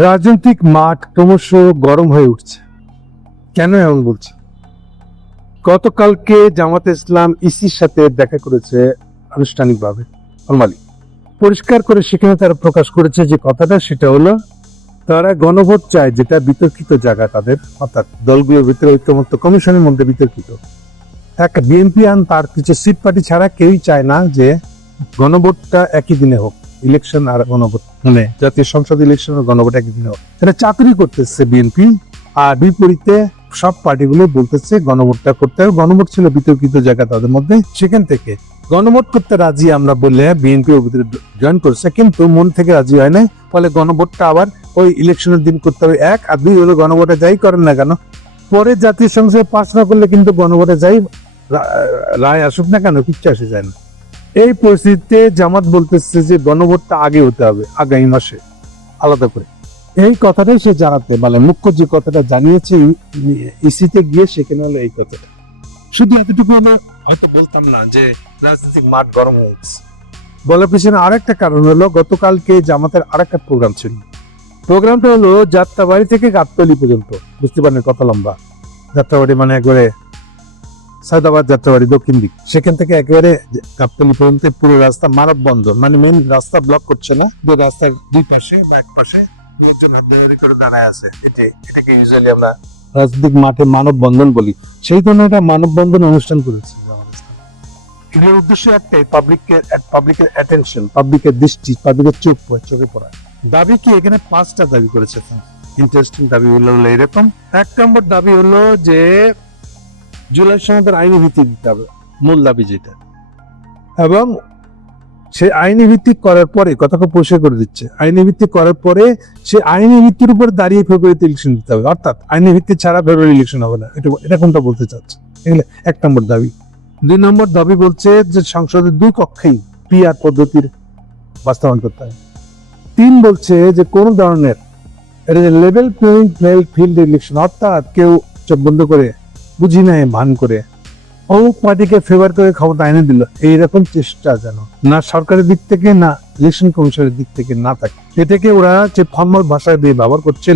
রাজনৈতিক মাঠ ক্রমশ গরম হয়ে উঠছে। কেন এমন বলছি? গতকালকে জামাতে ইসলাম ইসির সাথে দেখা করেছে আনুষ্ঠানিকভাবে, ফরমালি পরিষ্কার করে সেখানে তারা প্রকাশ করেছে যে কথাটা, সেটা হলো তারা গণভোট চায়, যেটা বিতর্কিত জায়গা তাদের, অর্থাৎ দলগুলোর ভিতরে ঐক্যমত্য কমিশনের মধ্যে বিতর্কিত। এক বিএনপি আন তার কিছু সিট পার্টি ছাড়া কেউই চায় না যে গণভোটটা একই দিনে হোক, ইলেকশন আর গণভোট, মানে জাতীয় সংসদ ইলেকশন আর গণভোট একই দিনে হোক। এটা চাতুরি করতেছে বিএনপি, আর বিপরীতে সব পার্টিগুলো বলতেছে গণভোটটা করতে হবে। গণভোট ছিল বিতর্কিত জায়গা তাদের মধ্যে, সেখান থেকে গণভোট করতে রাজি আমরা বললে বিএনপি ওর ভিতরে জয়েন করছে, কিন্তু মন থেকে রাজি হয় নাই। ফলে গণভোটটা আবার ওই ইলেকশনের দিন করতে হবে, এক। আর দুই হলো, গণভোটে যাই করেন না কেন, পরে জাতীয় সংসদে পাস না করলে কিন্তু গণভোটে যাই রায় আসুক না কেন, কিচ্ছু আসে যায় না। এই পরিস্থিতিতে জামাত বলতেছে যে গণভোটটা আগে হতে হবে, আগামী মাসে আলাদা করে। এই কথাটাই সে জানাতে, মানে মুখ্য যে কথাটা জানিয়েছে ইসিতে গিয়ে, সেখানে হলো এই কথাটা। শুধু এতটুকু আমরা হয়তো বলতাম না যে রাজনৈতিক মাঠ গরম হয়ে গেছে। বলার পিছনে আরেকটা কারণ হলো, গতকালকে জামাতের আরেকটা প্রোগ্রাম ছিল। প্রোগ্রামটা হলো যাত্রাবাড়ি থেকে গাবতলী পর্যন্ত, বুঝতে পারেন কত লম্বা। যাত্রাবাড়ি মানে একবারে সায়দাবাদ যাত্রাবাড়ি দক্ষিণ দিক, সেখান থেকে একেবারে গাবতলী পর্যন্ত পুরো রাস্তা মানববন্ধন, মানে মেন রাস্তা ব্লক করছে না, যে রাস্তার দুই পাশে বা এক পাশে লোকজন হাজারি করে দাঁড়ায় আছে। এটাকে ইউজুয়ালি আমরা রাজনৈতিক মাঠে মানববন্ধন বলি। সেই ধরনের একটা মানববন্ধন অনুষ্ঠান করেছে। এর উদ্দেশ্য একটাই, পাবলিকের অ্যাটেনশন, পাবলিকের দৃষ্টি, পাবলিকের চোখে পড়া। দাবি কি এখানে 5টা দাবি করেছে। ইন্টারেস্টিং দাবি হলো এরকম। 1 নম্বর দাবি হলো যে জুলাই সনদের আইনি ভিত্তি দিতে হবে, মূল দাবি যেটা। এবং সে আইনি ভিত্তিক করার পরে, কথাকে পরিষ্কার করে দিচ্ছে, আইনি ভিত্তিক করার পরে সে আইনি ভিত্তির উপর দাঁড়িয়ে ফেব্রুয়ারিতে ইলেকশন দিতে হবে। অর্থাৎ আইনি ভিত্তি ছাড়া ফেব্রুয়ারি ইলেকশন হবে না। এটা কোনটা বলতে চাচ্ছে? এগুলো 1 নম্বর দাবি। 2 নম্বর দাবি বলছে যে সংসদের 2 কক্ষেই পিআর পদ্ধতির বাস্তবায়ন করতে হবে। 3 বলছে যে কোন ধরনের লেভেল প্লেইং ফিল্ড ইলেকশন, অর্থাৎ কেউ চোখ বন্ধ করে, বুঝি নাই ভান করে অমুক পার্টিকে ফেভার করে ক্ষমতা এনে দিল, এইরকম চেষ্টা যেন না সরকারের দিক থেকে না ইলেকশন কমিশনের দিক থেকে না থাকে। এটাকে ওরা যে ফর্মাল ভাষায় দিয়ে ব্যবহার করছে,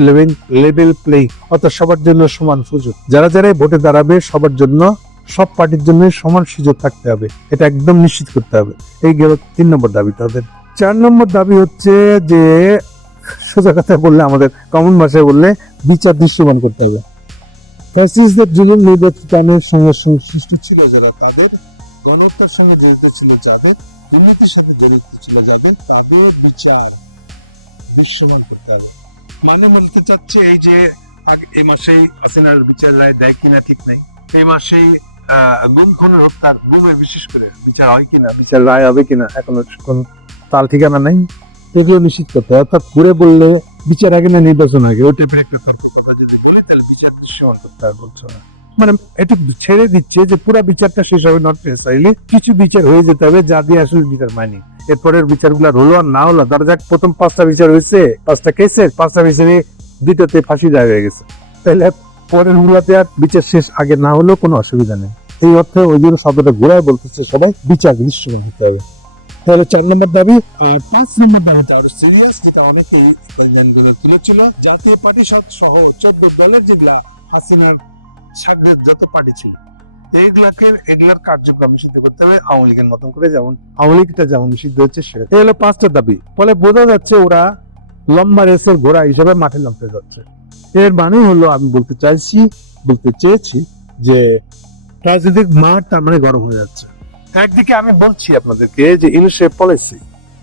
লেভেল প্লেইং, অর্থাৎ সবার জন্য সমান সুযোগ, যারা যারা ভোটে দাঁড়াবে সবার জন্য, সব পার্টির জন্য সমান সুযোগ থাকতে হবে, এটা একদম নিশ্চিত করতে হবে। এই গেল 3 নম্বর দাবি তাদের। 4 নম্বর দাবি হচ্ছে যে, সোজা কথা বললে, আমাদের কমন ভাষায় বললে, বিচার দৃশ্যমান করতে হবে। ফ্যাসিস্টদের যুগের নির্বাচনের সঙ্গে সংশ্লিষ্ট ছিল যারা, তাদের গণহত্যার সঙ্গে জড়িত ছিল যাদের, দুর্নীতির সাথে জড়িত ছিল যাদের, তাদের বিচার দৃশ্যমান করতে হবে। মানে বলতে চাচ্ছে এই যে এই মাসেই হাসিনার বিচার রায় দেয় কিনা ঠিক নেই, এই মাসেই গুম খুনের হত্যার, গুমের বিশেষ করে বিচার হয় কিনা, বিচার রায় হবে কিনা, এখনো কোন তাল ঠিকানা নেই। এগুলো নিশ্চিত করতে হয়। অর্থাৎ ঘুরে বললে বিচার আগে না নির্বাচন আগে, ওই টাইপের একটা তর্ক যদি বলি, তাহলে বিচার দৃশ্যমান করতে হবে বলছো না। মানে এটা ছেড়ে দিচ্ছে যে পুরো বিচারটা শেষ হবে নট নেসেসারিলি, কিছু বিচার হয়ে যেতে হবে যা দিয়ে আসলে বিচার মানি। এরপরের বিচারগুলো হলো আর না হলো, ধরা যাক প্রথম 5টা বিচার হয়েছে, 5টা কেসের 5টা বিচারে 2টোতে ফাঁসি দেওয়া হয়ে গেছে, তাহলে পরের গুলাতে আর বিচার শেষ আগে না হলেও কোনো অসুবিধা নেই। এই অর্থে ওই জন্য শব্দটা ঘোরায় বলতেছে সবাই বিচার দৃশ্যমান করতে হবে। তাহলে 4 নম্বর দাবি। 5 নম্বর দাবিটা আরো সিরিয়াস, যেটা অনেকেই তুলেছিল, জাতীয় পার্টি সহ 14 দলের যেগুলা হাসিনার সাগরের যত পার্টি ছিল, এগুলার কার্যক্রম নিষিদ্ধ করতে হবে, আওয়ামী লীগের মতন করে, যেমন আওয়ামী লীগটা যেমন নিষিদ্ধ হচ্ছে সেটা। এই হলো 5টা দাবি। ফলে বোঝা যাচ্ছে ওরা লম্বা রেসের ঘোড়া হিসেবে মাঠে নামতে যাচ্ছে। এর মানে হলো, আমি বলতে চেয়েছি যে রাজনৈতিক মাঠ তার মানে গরম হয়ে যাচ্ছে। একদিকে আমি বলছি আপনাদেরকে যে ইউনিসেফ পলিসি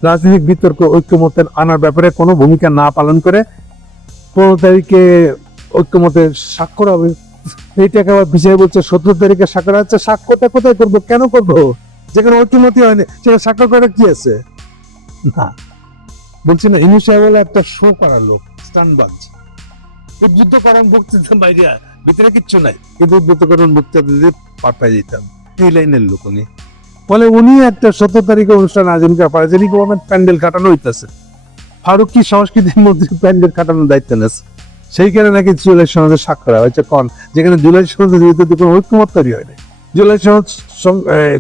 রাজনৈতিক বিতর্ক ঐক্যমতের আনার ব্যাপারে কোনো ভূমিকা না পালন করে 15 তারিখে ঐক্যমতের স্বাক্ষর হবে। এইটাকে আবার বিষয় বলছে 17 তারিখে স্বাক্ষর আছে। স্বাক্ষরটা কোথায় করবো, কেন করবো? যেখানে ঐক্যমতি হয়নি সেখানে স্বাক্ষর করে কি আছে? না, বলছি না, ইউনিসেফ হলো একটা শো করার লোক, স্টানবাজ, উদ্বুদ্ধকরণ বক্তৃতা বাইরে, ভিতরে কিচ্ছু নাই, কিন্তু উদ্বুদ্ধকরণ বক্তৃতা দিতে পার পাই যেতাম, এই লাইনের লোক উনি। ফলে উনি একটা 17 তারিখে অনুষ্ঠান আয়োজন করা পারে, যিনি গভর্নমেন্ট প্যান্ডেল কাটানো হইতেছে, ফারুকি সংস্কৃতির মধ্যে প্যান্ডেল কাটানোর দায়িত্ব নেছে, সেইখানে নাকি জুলাই সনদে স্বাক্ষর হয়েছে কন, যেখানে জুলাই সনদে যেহেতু কোনো ঐক্যমত তৈরি হয় নাই, জুলাই সনদ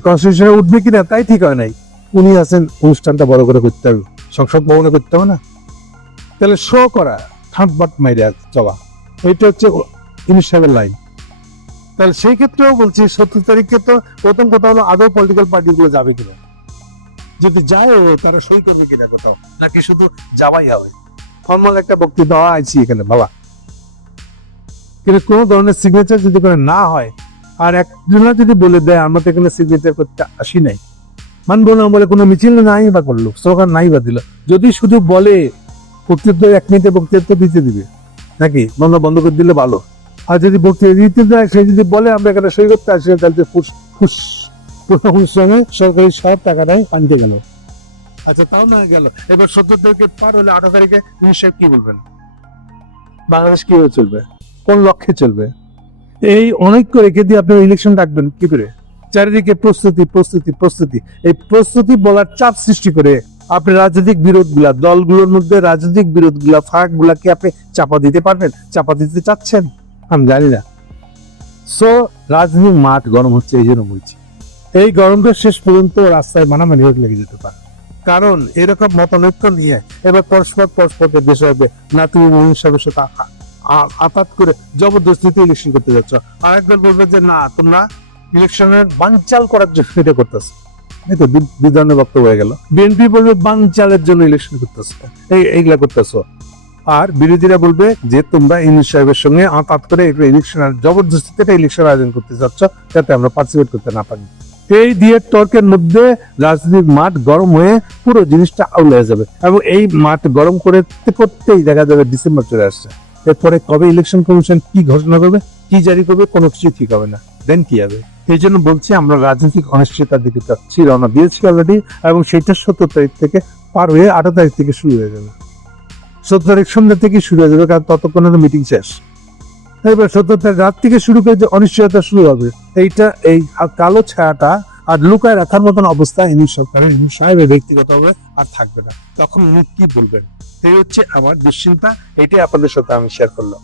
কনস্টিটিউশনে উঠবে কিনা তাই ঠিক হয় নাই, উনি আছেন অনুষ্ঠানটা বড় করে করতে হবে, সংসদ ভবনে করতে হবে না। তাহলে শো করা ঠাটবাট মাইরে চলা, এটা হচ্ছে ইউনূস সাহেবের লাইন। তাহলে সেই ক্ষেত্রেও বলছি 17 তারিখে তো প্রথম কথা হলো আদৌ পলিটিক্যাল পার্টিগুলো যাবে কিনা, যদি যায় তারা সই করবে কিনা কোথাও, নাকি শুধু যাওয়াই হবে। ফর্মাল একটা বক্তৃতা আইছি এখানে বাবা, কিন্তু কোনো ধরনের সিগনেচার যদি করে না হয়, আর একজনা যদি বলে দেয় আমরা তো এখানে সিগনেচার করতে আসি নাই, মানবো না বলে কোনো মিছিল নাই বা করলো, স্লোগান নাই বা দিল, যদি শুধু বলে বক্তৃতা 1 মিনিটে বক্তৃতা দিতে দিবে নাকি বন্ধ বন্ধ করে দিলে ভালো। আর যদি বক্তৃতা দিতে দেয়, সে যদি বলে আমরা এখানে সই করতে আসি, তাহলে ফুস সঙ্গে সরকারি সব টাকাটাই আনতে গেল। আচ্ছা তাও না গেল, এবার 17 তারিখে পার হলে 18 তারিখে ইউনূস সাহেব কি বলবেন? বাংলাদেশ কিভাবে চলবে, কোন লক্ষ্যে চলবে? এই অনেক রেখে দিয়ে আপনি ইলেকশন ডাকবেন কি করে? চারিদিকে প্রস্তুতি প্রস্তুতি প্রস্তুতি, এই প্রস্তুতি বলার চাপ সৃষ্টি করে আপনি রাজনৈতিক বিরোধগুলা, দলগুলোর মধ্যে রাজনৈতিক বিরোধগুলা, ফারাক গুলাকে আপনি চাপা দিতে পারবেন? চাপা দিতে চাচ্ছেন? আমি জানি না। সো রাজনৈতিক মাঠ গরম হচ্ছে, এই জন্য বলছি এই গরমটা শেষ পর্যন্ত রাস্তায় মানামানি লেগে যেতে পারে। কারণ এরকম মতানৈক্য নিয়ে এবার পরস্পরকে দেশ হবে না, তুমি মহিন সাহেবের সাথে আপাত করে জবরদস্তিতে ইলেকশন করতে যাচ্ছ, আরেকবার বলবে যে না তোমরা ইলেকশনের বানচাল করার জন্য এটা করতেছ। এই তো দুই ধরনের বক্তব্য হয়ে গেল। বিএনপি বলবে বানচালের জন্য ইলেকশন করতেছ, এইগুলা করতেছ। আর বিরোধীরা বলবে যে তোমরা ইউনূস সাহেবের সঙ্গে আপাত করে ইলেকশন জবরদস্তিতে ইলেকশন আয়োজন করতে যাচ্ছ, যাতে আমরা পার্টিসিপেট করতে না পারি। এই দিয়ে তর্কের মধ্যে রাজনীতির মাঠ গরম হয়ে পুরো জিনিসটা আউলে যাবে, এবং এই মাঠ গরম করতেই দেখা যাবে ডিসেম্বর চলে আসছে। এরপরে কবে ইলেকশন কমিশন কি ঘোষণা করবে, কি জারি করবে, কোনো কিছু ঠিক হবে না। দেন কি হবে? এই জন্য বলছি আমরা রাজনৈতিক অনিশ্চয়তার দিকে যাচ্ছি, রওনা দিয়েছি অলরেডি, এবং সেটা 17 তারিখ থেকে পার হয়ে 18 তারিখ থেকে শুরু হয়ে যাবে। 17 তারিখ সন্ধ্যা থেকে শুরু হয়ে যাবে, কারণ ততক্ষণে মিটিং শেষ। এবার 17 তারিখ রাত থেকে শুরু করে যে অনিশ্চয়তা শুরু হবে, এইটা এই কালো ছায়াটা আর লুকায় রাখার মতন অবস্থা ইউনূস সরকারের, ইউনূস সাহেবের ব্যক্তিগত হবে আর থাকবে না। তখন উনি কি বলবেন, এই হচ্ছে আমার দুশ্চিন্তা, এটাই আপনাদের সাথে আমি শেয়ার করলাম।